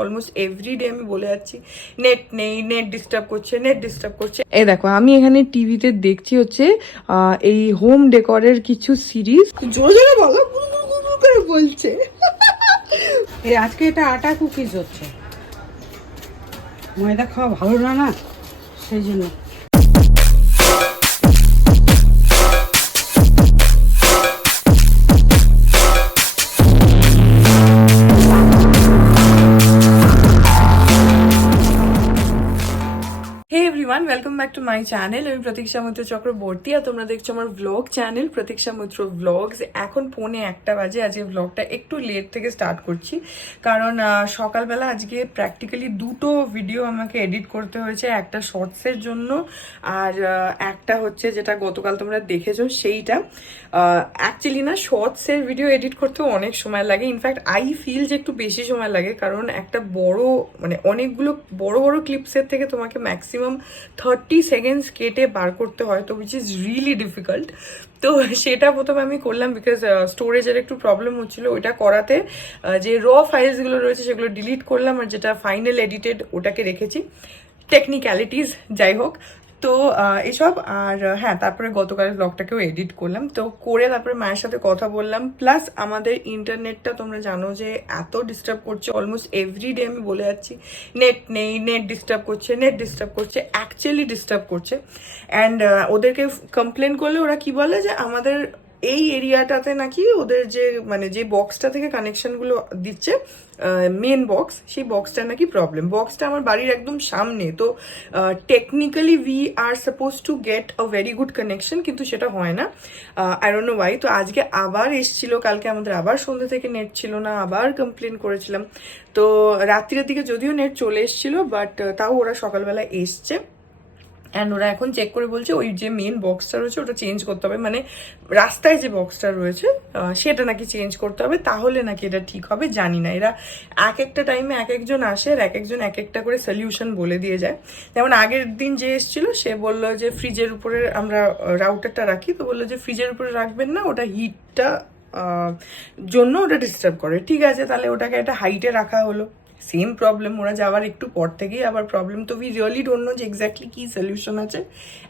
Almost everyday আমি বলে যাচ্ছি নেট নেই, নেট ডিস্টার্ব করছে। এই দেখো আমি এখানে টিভিতে দেখছি হচ্ছে এই হোম ডেকরের কিছু সিরিজ। জোরে জোরে বলো, গুলগুল করে বলছে। আজকে এটা আটা কুকিজ হচ্ছে, ময়দা খাওয়া ভালো না, না সেই জন্য। Welcome back to my channel. আমি প্রতীক্ষা মৈত্র চক্রবর্তী আর তোমরা দেখছো আমার ভ্লগ চ্যানেল প্রতীক্ষা মৈত্র ভ্লগস। এখন 1:45 বাজে। আজকে ভ্লগটা একটু লেট থেকে স্টার্ট করছি কারণ সকালবেলা আজকে প্র্যাকটিক্যালি দুটো ভিডিও আমাকে এডিট করতে হয়েছে, একটা শর্টসের জন্য আর একটা হচ্ছে যেটা গতকাল তোমরা দেখেছো সেইটা। অ্যাকচুয়ালি না শর্টসের ভিডিও এডিট করতেও অনেক সময় লাগে, ইনফ্যাক্ট আই ফিল যে একটু বেশি সময় লাগে কারণ একটা বড় অনেকগুলো বড় বড় ক্লিপসের থেকে তোমাকে ম্যাক্সিমাম 30 সেকেন্ডস কেটে বার করতে হয়, তো উইচ ইজ রিয়েলি ডিফিকাল্ট। তো সেটা প্রথমে আমি করলাম বিকজ স্টোরেজের একটু প্রবলেম হচ্ছিল। ওইটা করাতে যে র ফাইলসগুলো রয়েছে সেগুলো ডিলিট করলাম আর যেটা ফাইনাল এডিটেড ওটাকে রেখেছি। টেকনিক্যালিটিস যাই হোক, তো এসব। আর হ্যাঁ, তারপরে গতকালের ব্লগটাকেও এডিট করলাম, তো করে তারপরে মায়ের সাথে কথা বললাম। প্লাস আমাদের ইন্টারনেটটা তোমরা জানো যে এত ডিস্টার্ব করছে, অলমোস্ট এভরিডে আমি বলে যাচ্ছি নেট নেই, নেট ডিস্টার্ব করছে, অ্যাকচুয়ালি ডিস্টার্ব করছে। অ্যান্ড ওদেরকে কমপ্লেন করলে ওরা কি বলে যে আমাদের এই এরিয়াটাতে নাকি ওদের যে যে বক্সটা থেকে কানেকশনগুলো দিচ্ছে মেন বক্স, সেই বক্সটা নাকি প্রবলেম। বক্সটা আমার বাড়ির একদম সামনে, তো technically we are suppose to get a very good connection, কিন্তু সেটা হয় না। I don't know Y. তো আজকে আবার এসছিল, কালকে আমাদের আবার সন্ধ্যে থেকে নেট ছিল না, আবার কমপ্লেন করেছিলাম। তো রাত্রির দিকে যদিও নেট চলে এসছিল, বাট তাও ওরা সকালবেলা এসছে অ্যান্ড ওরা এখন চেক করে বলছে ওই যে মেন বক্সটা রয়েছে ওটা চেঞ্জ করতে হবে, রাস্তায় যে বক্সটা রয়েছে সেটা নাকি চেঞ্জ করতে হবে, তাহলে নাকি এটা ঠিক হবে। জানি না, এরা এক একটা টাইমে এক একজন আসে আর এক একজন এক একটা করে সলিউশন বলে দিয়ে যায়। যেমন আগের দিন যে এসেছিল সে বললো যে ফ্রিজের উপরে আমরা রাউটারটা রাখি, তো বললো যে ফ্রিজের উপরে রাখবেন না, ওটা হিটটা জন্য ওটা ডিস্টার্ব করে। ঠিক আছে, তাহলে ওটাকে একটা হাইটে রাখা হলো। সেম প্রবলেম, ওরা যাওয়ার একটু পর থেকেই আবার প্রবলেম। তো উই রিয়েলি ডোন্ট নো যে এক্স্যাক্টলি কী সলিউশন আছে।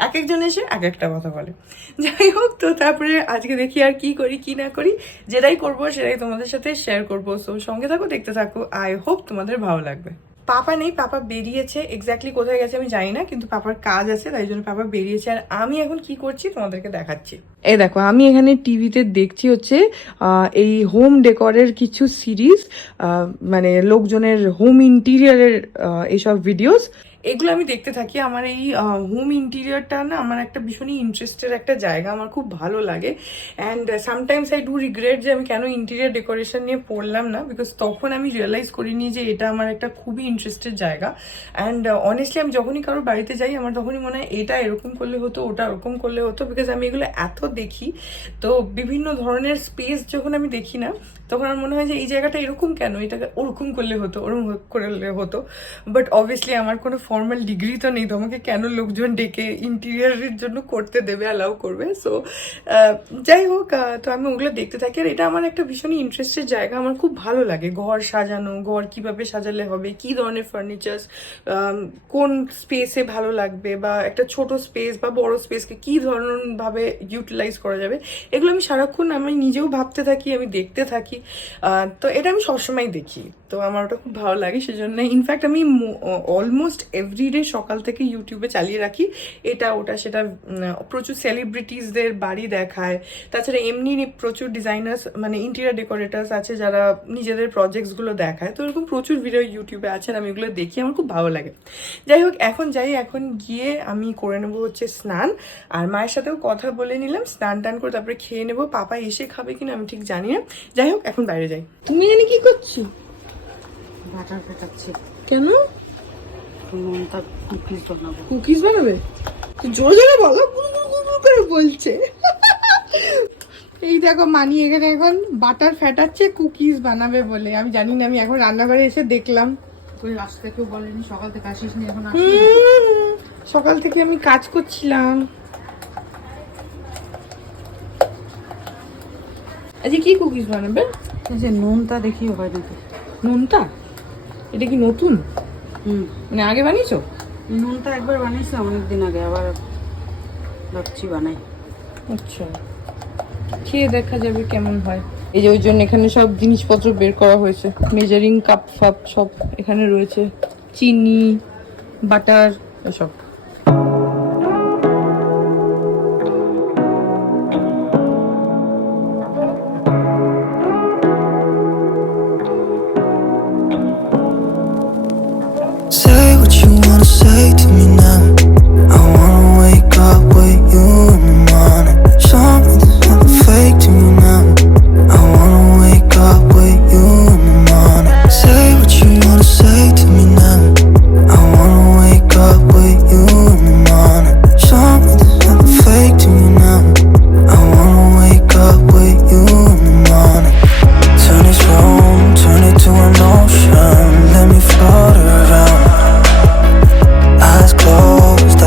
এক একজন এসে এক একটা কথা বলে। যাই হোক, তো তারপরে আজকে দেখি আর কি করি কি না করি, যেটাই করবো সেটাই তোমাদের সাথে শেয়ার করবো। সো সঙ্গে থাকো, দেখতে থাকো, আই হোপ তোমাদের ভালো লাগবে। পাপা নেই, পাপা বেরিয়েছে, এক্স্যাক্টলি কোথায় গেছে আমি জানি না, কিন্তু পাপার কাজ আছে তাই জন্য পাপা বেরিয়েছে। আর আমি এখন কি করছি তোমাদেরকে দেখাচ্ছি। এই দেখো আমি এখানে টিভিতে দেখছি হচ্ছে এই হোম ডেকরের কিছু সিরিজ, লোকজনের হোম ইন্টিরিয়ারের এইসব ভিডিওস, এগুলো আমি দেখতে থাকি। আমার এই হোম ইন্টিরিয়ারটা না আমার একটা ভীষণই ইন্টারেস্টের একটা জায়গা, আমার খুব ভালো লাগে। And sometimes I do regret যে আমি কেন ইন্টিরিয়ার ডেকোরেশন নিয়ে পড়লাম না, বিকজ তখন আমি রিয়েলাইজ করিনি যে এটা আমার একটা খুবই ইন্টারেস্টের জায়গা। অ্যান্ড অনেস্টলি আমি যখনই কারোর বাড়িতে যাই আমার তখনই মনে হয় এটা এরকম করলে হতো, ওটা ওরকম করলে হতো, বিকজ আমি এগুলো এত দেখি। তো বিভিন্ন ধরনের স্পেস যখন আমি দেখি না তখন আমার মনে হয় যে এই জায়গাটা এরকম কেন, এটাকে ওরকম করলে হতো, ওরকম করলে হতো। বাট অবভিয়াসলি আমার কোনো ফর্মাল ডিগ্রি তো নেই, তোমাকে কেন লোকজন ডেকে ইন্টিরিয়ারের জন্য করতে দেবে, অ্যালাউ করবে। সো যাই হোক, তো আমি ওগুলো দেখতে থাকি। আর এটা আমার একটা ভীষণই ইন্টারেস্টের জায়গা, আমার খুব ভালো লাগে ঘর সাজানো, ঘর কিভাবে সাজালে হবে, কি ধরনের ফার্নিচার্স কোন স্পেসে ভালো লাগবে, বা একটা ছোট স্পেস বা বড় স্পেসকে কি ধরনভাবে ইউটিলাইজ করা যাবে, এগুলো আমি সারাক্ষণ আমি নিজেও ভাবতে থাকি, আমি দেখতে থাকি। তো এটা আমি সবসময় দেখি, তো আমার ওটা খুব ভালো লাগে। সেজন্য ইনফ্যাক্ট আমি অলমোস্ট এভরিডে সকাল থেকে ইউটিউবে চালিয়ে রাখি এটা ওটা সেটা। প্রচুর সেলিব্রিটিসদের বাড়ি দেখায়, তাছাড়া এমনি প্রচুর ডিজাইনার্স ইন্টেরিয়র ডেকোরেটার্স আছে যারা নিজেদের প্রজেক্টসগুলো দেখায়। তো এরকম প্রচুর ভিডিও ইউটিউবে আছে, আমি এগুলো দেখি, আমার খুব ভালো লাগে। যাই হোক, এখন গিয়ে আমি করে নেবো হচ্ছে স্নান, আর মায়ের সাথেও কথা বলে নিলাম, স্নান টান করে তারপরে খেয়ে নেবো। পাপা এসে খাবে কিনা আমি ঠিক জানি না। যাই হোক, এখন বাইরে যাই। তুমি জানি কি করছো? বাটার ফেটাচ্ছি। কেন? কুকিজ বানাবো। কুকিজ বানাবে? জোরে জোরে বলো, গুলগুল করে বলছে। এই দেখো মানি এখানে এখন বাটার ফেটাচ্ছে কুকিজ বানাবে বলে। আমি জানি না, আমি এখন রান্নাঘরে এসে দেখলাম। তুই আসতে কেউ বলেনি, সকাল থেকে আসিস নি, এখন সকাল থেকে আমি কাজ করছিলাম। আজকে কি কুকিজ বানাবে? এই যে নুনটা দেখি হয় নাকি। নুনটা? এটা কি নতুন? হুম, মানে আগে বানিয়েছো? নুনটা একবার বানিয়েছিলাম অনেকদিন আগে, আবার ভাবছি বানাই। আচ্ছা, খেয়ে দেখা যাবে কেমন হয়। এই যে ওই জন্য এখানে সব জিনিসপত্র বের করা হয়েছে, মেজারিং কাপ ফাপ সব এখানে রয়েছে, চিনি, বাটার, এসব। Say what you wanna say to me now. I wanna wake up with you in the morning. Show me there's nothing fake to me now. I wanna wake up with you in the morning. Say what you wanna say to me now. I wanna wake up with you in the morning. Show me there's nothing fake to me now. I wanna wake up with you in the morning. Turn this room, turn it to an ocean. Let me float around. Eyes closed,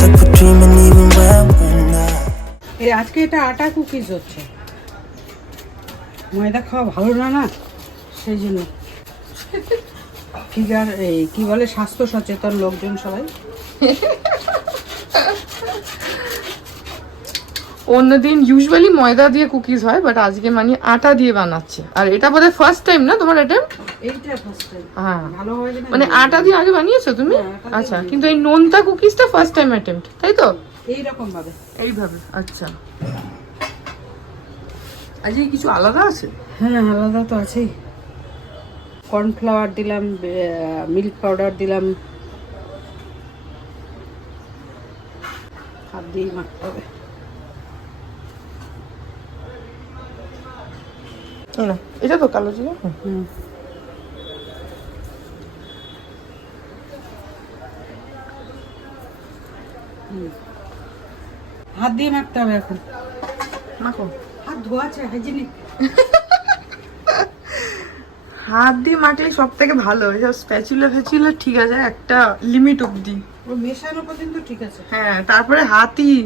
like we're dreaming even when we're not. এই আজকে এটা আটা cookies হচ্ছে। ময়দা খাওয়া ভালো না, না সেই জন্য ফিগার, এই কি বলে, স্বাস্থ্য সচেতন লোকজন সবাই। অন্যদিন ইউজুয়ালি ময়দা দিয়ে কুকিজ হয়, বাট আজকে মানে আটা দিয়ে বানাচ্ছে। আর এটা বোধহয় ফার্স্ট টাইম না তোমার অ্যাটেম্প্ট? এইটা ফার্স্ট টাইম। হ্যাঁ, ভালো হয় কিনা মানে আটা দিয়ে আগে বানিয়েছো তুমি? হ্যাঁ, আটা দিয়ে আচ্ছা, কিন্তু এই নোনতা কুকিজটা ফার্স্ট টাইম অ্যাটেম্প্ট, তাই তো? এই রকম ভাবে। এইভাবে, আচ্ছা। আজকে কিছু আলাদা আছে? হ্যাঁ, আলাদা তো আছেই। কর্নফ্লাওয়ার দিলাম, মিল্ক পাউডার দিলাম, হাত দিয়েই মাখতে হবে। না, এটা তো কালো জিরা। হুম, হাত দিয়ে মাখতে হবে এখন। মাখো। হাত ধোয়া আছে, হাইজিনিক। হাত দিয়ে মাখলে সব থেকে ভালো। এসব স্প্যাচুলা ফ্যাচুলা ঠিক আছে একটা লিমিট অবধি, ও মেশানো পর্যন্ত ঠিক আছে। হ্যাঁ, তারপরে হাতই।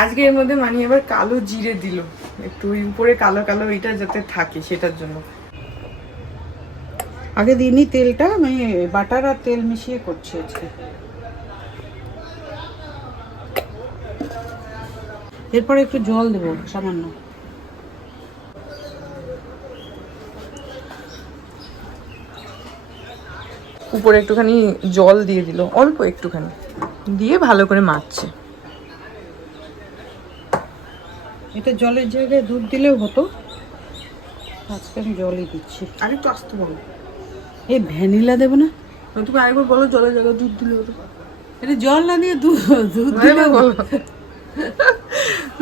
আজকে এর মধ্যে মানি আবার কালো জিরে দিল একটু, ওই উপরে কালো কালো এটা যাতে থাকে সেটার জন্য। আগে দিইনি তেলটা, আমি বাটার আর তেল মিশিয়ে করছি আজকে। এরপরে একটু জল দেবো সামান্য। উপরে একটুখানি জল দিয়ে দিল, অল্প একটুখানি দিয়ে ভালো করে মাখছে। এটা জলের জায়গায় দুধ দিলেও হতো, আজকে আমি জলই দিচ্ছি। আর একটু আসতে বলো। এই ভ্যানিলা দেবো না? তুমি আরেকবার বলো, জলের জায়গায় দুধ দিলে হতো। এটা জল না দিয়ে দুধ দিলে বলো।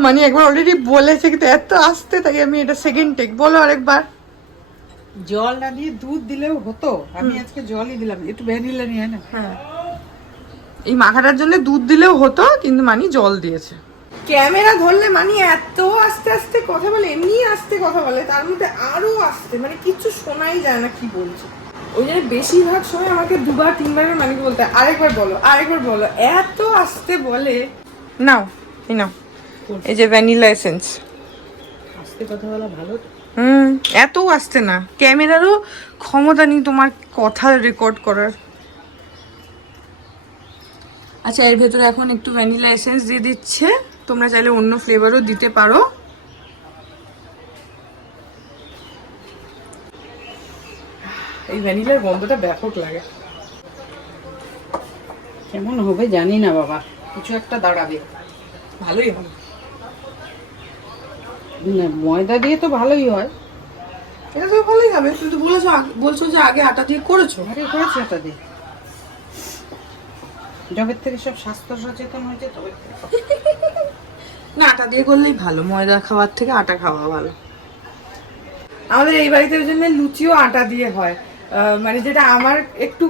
মানে একবার অলরেডি বলেছে, কিন্তু এত আসতে, তাই আমি এটা সেকেন্ড টেক। বলো আরেকবার। জল না দিয়ে দুধ দিলেও হতো, আমি আজকে জলই দিলাম, একটু ভ্যানিলা নিয়ে না। হ্যাঁ, এই মাখাটার জন্য দুধ দিলেও হতো, কিন্তু মানি জল দিয়েছে। ক্যামেরা ধরলে মানি এত আস্তে আস্তে কথা বলে, এমনি আস্তে কথা বলে, তার মধ্যে আরো আস্তে, মানে কিচ্ছু শোনাই যায় না কি বলছে। ওই জন্য বেশিরভাগ সময় আমাকে দুবার তিনবারের মানিকে বলতে হয়, আরেকবার বলো আরেকবার বলো, এত আস্তে বলে। নাও, এই নাও, এই যে ভ্যানিলা এসেন্স। আস্তে কথা বলা ভালো। এত আসতে না, ক্যামেরারও ক্ষমতা নেই তোমার কথা রেকর্ড করার। আচ্ছা, এর ভেতরে এখন একটু ভ্যানিলা এসেন্স দিয়ে দিচ্ছে, তোমরা চাইলে অন্য ফ্লেভারও দিতে পারো। এই ভ্যানিলার গন্ধটা ব্যাপক লাগে। কেমন হবে জানি না বাবা, কিছু একটা দাঁড়াবে। ভালোই হবে। না, ময়দা দিয়ে তো ভালোই হয়। এটা তো ভালোই হবে, কিন্তু বলছো যে আগে আটা দিয়ে করেছো। আরে করেছি আটা দিয়ে, জবের থেকে সব স্বাস্থ্য সচেতন হয়েছে তবে। না, আটা দিয়ে করলেই ভালো, ময়দা খাওয়ার থেকে আটা খাওয়া ভালো। আমাদের এই বাড়িতে ওই জন্য লুচিও আটা দিয়ে হয়। মানে যেটা আমার একটু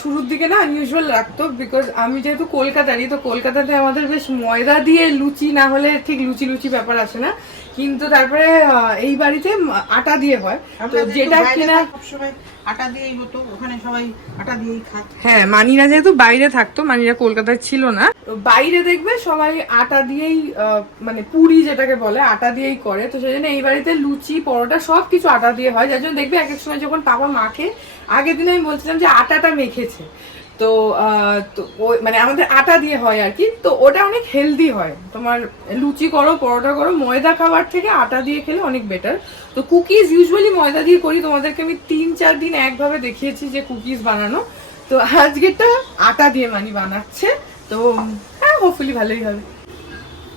শুরুর দিকে না আনইউজুয়াল লাগতো, বিকজ আমি যেহেতু কলকাতারই, তো কলকাতাতে আমাদের বেশ ময়দা দিয়ে লুচি না হলে ঠিক লুচি লুচি ব্যাপার আসে না, কিন্তু তারপরে এই বাড়িতে আটা দিয়ে হয়, তো যেটা কিনা সবসময় আটা দিয়েই হতো, ওখানে সবাই আটা দিয়েই খায়। হ্যাঁ, মানিরা যেহেতু বাইরে থাকতো, মানিরা কলকাতায় ছিল না, বাইরে দেখবে সবাই আটা দিয়েই মানে পুরি যেটাকে বলে আটা দিয়েই করে, তো সেই জন্য এই বাড়িতে লুচি পরোটা সবকিছু আটা দিয়ে হয়, যার জন্য দেখবে এক এক সময় যখন পাপা মাখে, আগের দিন আমি বলছিলাম যে আটাটা মেখেছে, তো মানে আমাদের আটা দিয়ে হয় আর কি, তো ওটা অনেক হেলদি হয়। তোমার লুচি করো পরোটা করো ময়দা খাবার থেকে আটা দিয়ে খেলে অনেক বেটার। তো কুকিজ ইউজুয়ালি ময়দা দিয়ে করি, তোমাদেরকে আমি 3-4 দিন একভাবে দেখিয়েছি যে কুকিজ বানানো, তো আজকেরটা আটা দিয়ে মানি বানাচ্ছে, তো হ্যাঁ হোপফুলি ভালোই হবে।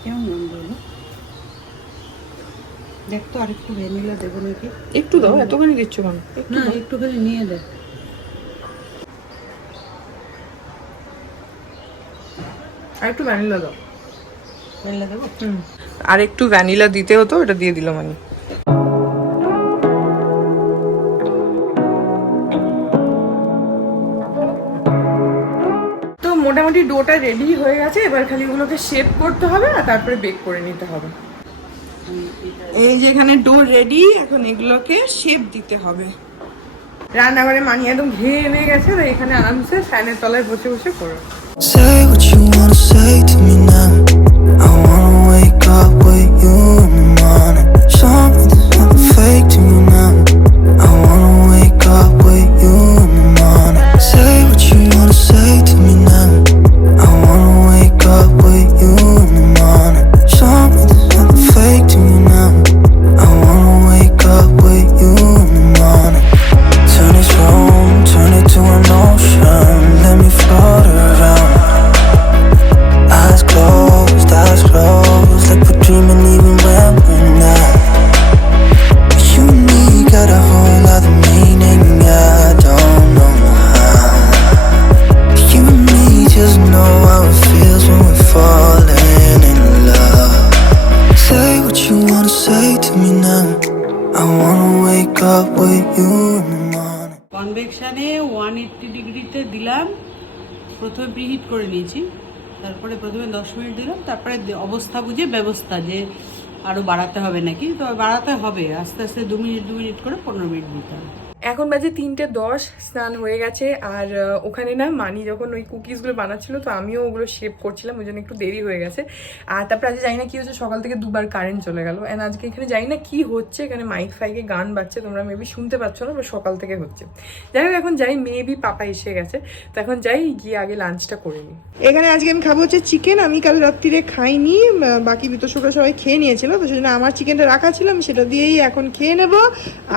কেমন নাম বলো দেখ তো, আরেকটু ভ্যানিলা দেবো নাকি? একটু দাও, এতখানি দিচ্ছ কেন? না একটু খালি নিয়ে দে। আর একটু ভ্যানিলা দাও। ভ্যানিলা দেবো? আর একটু ভ্যানিলা দিতে হতো, এটা দিয়ে দিলাম আমি। তো মোটামুটি ডোটা রেডি হয়ে গেছে, এবার খালি ওগুলোকে শেপ করতে হবে আর তারপরে বেক করে নিতে হবে। এই যে এখানে ডো রেডি, এখন এগুলোকে শেপ দিতে হবে। রান্নাঘরে মানি একদম ঘেমে গেছে, তো এখানে আরামসে ফ্যানের তলায় বসে বসে করো। Say what you wanna say to me now. I wanna wake up with you in the morning. Show me there's nothing fake to me now. I wanna wake up with you in the morning. Say what you wanna say to me now. I wanna wake up with you in the morning. Show me there's nothing fake to me now. I wanna wake up with you in the morning. Turn this room, turn it to an ocean. Let me float around. Eyes closed, like we're dreaming even when we're not. You and me got a whole other meaning, I don't know how. You and me just know how it feels when we're falling in love. Say what you wanna say to me now. I wanna wake up with you in the morning. কনভেকশানে 180 ডিগ্রিতে দিলাম, প্রথমে preheat করে নিয়েছি, তারপরে প্রথমে 10 minute দিলাম, তারপরে অবস্থা বুঝে ব্যবস্থা যে আরও বাড়াতে হবে নাকি, তো বাড়াতে হবে আস্তে আস্তে 2 মিনিট করে 15 মিনিট দিতে হবে। এখন বাজে 3:10, স্নান হয়ে গেছে। আর ওখানে না মানি যখন ওই কুকিজগুলো বানাচ্ছিল, তো আমিও ওগুলো শেপ করছিলাম, ওই জন্য একটু দেরি হয়ে গেছে। আর তারপরে আজকে জানি না কি হচ্ছে, সকাল থেকে 2বার কারেন্ট চলে গেল। অ্যান্ড আজকে এখানে জানি না কি হচ্ছে, এখানে মাইক ফাইকে গান বাজছে, তোমরা মেবি শুনতে পাচ্ছ না, বা সকাল থেকে হচ্ছে। যাই হোক এখন যাই, মেবি পাপা এসে গেছে, তো এখন যাই গিয়ে আগে লাঞ্চটা করে নিই। এখানে আজকে আমি খাবো হচ্ছে চিকেন। আমি কাল রাত্রিরে খাইনি, বাকি বিতর্করা সবাই খেয়ে নিয়েছিল, তো সেজন্য আমার চিকেনটা রাখা ছিল, আমি সেটা দিয়েই এখন খেয়ে নেবো।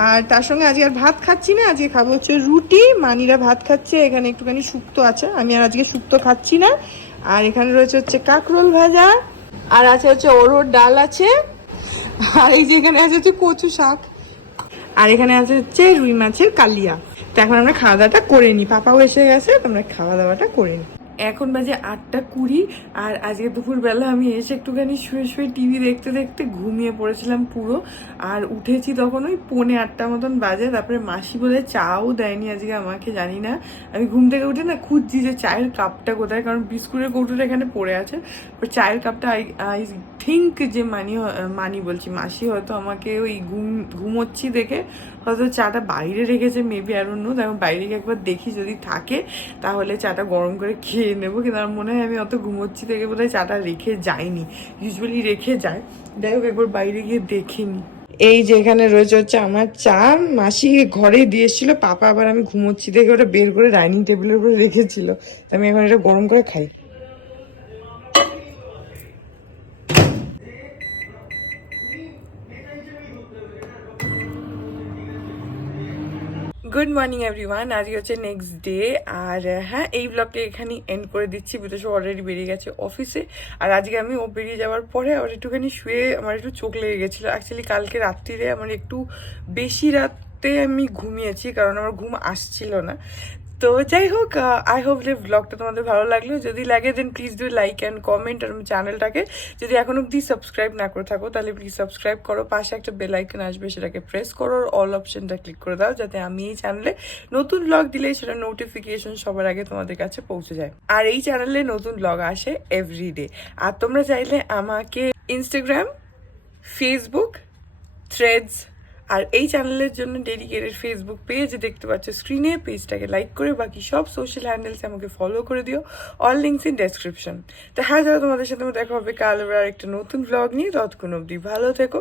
আর তার সঙ্গে আজকে আর ভাত খাচ্ছি না, আজকে খাবো হচ্ছে রুটি। মানিরা ভাত খাচ্ছে, এখানে একটুখানি শুক্তো আছে, আমি আর আজকে শুক্তো খাচ্ছি না। আর এখানে রয়েছে হচ্ছে কাঁকরোল ভাজা, আর আছে হচ্ছে অরহর ডাল আছে, আর এই যে এখানে আছে হচ্ছে কচু শাক, আর এখানে আছে হচ্ছে রুই মাছের কালিয়া। তো এখন আমরা খাওয়া দাওয়াটা করে নিই, পাপাও এসে গেছে, তো আমরা খাওয়া দাওয়াটা করে নিই। এখন বাজে 8:20, আর আজকে দুপুরবেলা আমি এসে একটুখানি শুয়ে শুয়ে টিভি দেখতে দেখতে ঘুমিয়ে পড়েছিলাম পুরো। আর উঠেছি তখন ওই 7:45 মতন বাজে। তারপরে মাসি বলে চাও দেয়নি আজকে আমাকে, জানি না, আমি ঘুম থেকে উঠে না খুঁজছি যে চায়ের কাপটা কোথায়, কারণ বিস্কুটের কৌটোটা এখানে পড়ে আছে, বাট চায়ের কাপটা আই থিঙ্ক যে মানি বলছি মাসি হয়তো আমাকে ওই ঘুমোচ্ছি দেখে হয়তো চাটা বাইরে রেখেছে, মেবি আর অন্য। এখন বাইরে গিয়ে একবার দেখি, যদি থাকে তাহলে চাটা গরম করে খেয়ে নেবো, কিন্তু আমার মনে হয় আমি অত ঘুমোচ্ছি থেকে বোধহয় চাটা রেখে যাইনি, ইউজুয়ালি রেখে যায়। যাই হোক একবার বাইরে গিয়ে দেখে নি। এই যে এখানে রয়েছে হচ্ছে আমার চা, মাসি ঘরে দিয়ে এসেছিল, পাপা আবার আমি ঘুমোচ্ছি দেখে ওটা বের করে ডাইনিং টেবিলের উপরে রেখেছিল, আমি এখন এটা গরম করে খাই। গুড মর্নিং এভরিওয়ান, আজকে হচ্ছে নেক্সট ডে। আর হ্যাঁ, এই ব্লগটা এখানে এন্ড করে দিচ্ছি, বিকজ অলরেডি বেরিয়ে গেছে অফিসে। আর আজকে আমি ও বেরিয়ে যাওয়ার পরে আবার একটুখানি শুয়ে আমার একটু চোখ লেগে গেছিলো। অ্যাকচুয়ালি কালকে রাত্রিরে আমার একটু বেশি রাতে আমি ঘুমিয়েছি, কারণ আমার ঘুম আসছিল না। তো যাই হোক, আই হোপ যে ব্লগটা তোমাদের ভালো লাগলো। যদি লাগে then please do like and comment. আর চ্যানেলটাকে যদি এখন অব্দি সাবস্ক্রাইব না করে থাকো তাহলে প্লিজ সাবস্ক্রাইব করো, পাশে একটা বেল আইকন আসবে, সেটাকে প্রেস করো, আর অল অপশনটা ক্লিক করে দাও, যাতে আমি এই চ্যানেলে নতুন ব্লগ দিলে সেটা নোটিফিকেশন সবার আগে তোমাদের কাছে পৌঁছে যায়। আর এই চ্যানেলে নতুন ব্লগ আসে এভরিডে। আর তোমরা চাইলে আমাকে ইনস্টাগ্রাম, ফেসবুক, থ্রেডস আর এই চ্যানেলের জন্য ডেডিকেটেড ফেসবুক পেজ দেখতে পাচ্ছ স্ক্রিনে, পেজটাকে লাইক করে বাকি সব সোশ্যাল হ্যান্ডেলস আমাকে ফলো করে দিও, অল লিঙ্কস ইন ডেসক্রিপশন। তো হ্যাঁ, যারা তোমাদের সাথে দেখা হবে কাল আবার একটা নতুন ব্লগ নিয়ে, ততক্ষণ অবধি ভালো থেকো।